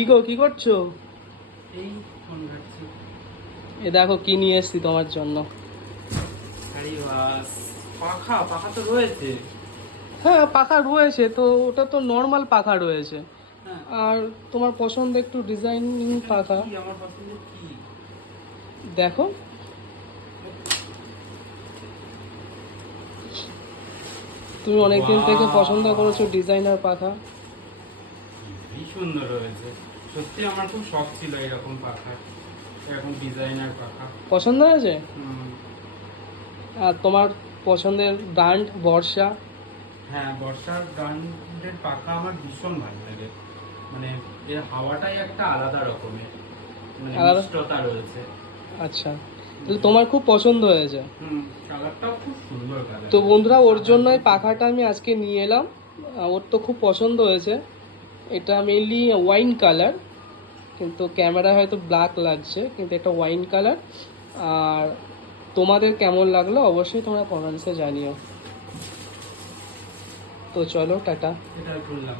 কি করছো? এই ফোন ঘাটছি। এ দেখো কি নিয়ে এসেছি তোমার জন্য। আরে বাস, পাখা পাখা তো রয়েছে। হ্যাঁ, পাখা রয়েছে তো, ওটা তো নর্মাল পাখা রয়েছে। হ্যাঁ, আর তোমার পছন্দ একটু ডিজাইনিং এখানে পাখা। কি আমার পছন্দের কি? দেখো, তুমি অনেকদিন থেকে পছন্দ করেছো ওয়াও, ডিজাইনার পাখা। কি সুন্দর রয়েছে। সত্যি আমার খুব শখ ছিল এরকম পাখা, এরকম ডিজাইনার পাখা। পছন্দ হয়েছে? হুম, আর তোমার পছন্দের ব্র্যান্ড বর্ষা। হ্যাঁ, বর্ষার ব্র্যান্ডের পাখা আমার ভীষণ ভালো লাগে। মানে এর হাওয়াটাই একটা আলাদা রকমের, মানে আলাদা। মিষ্টতা রয়েছে। আচ্ছা, তাহলে তোমার খুব পছন্দ হয়েছে। হুম, কালারটাও খুব সুন্দর তো কালার। বন্ধুরা, ওর সাদা জন্যই খুব সুন্দর। পাখাটা আমি আজকে নিয়ে এলাম। ওর তো খুব পছন্দ হয়েছে। এটা মেইনলি ওয়াইন কালার, কিন্তু ক্যামেরা হয়তো ব্ল্যাক লাগছে, কিন্তু এটা ওয়াইন কালার। আর তোমাদের কেমন লাগলো অবশ্যই তোমরা কমেন্টসে জানিও। তো চলো, টাটা। এটা করলাম।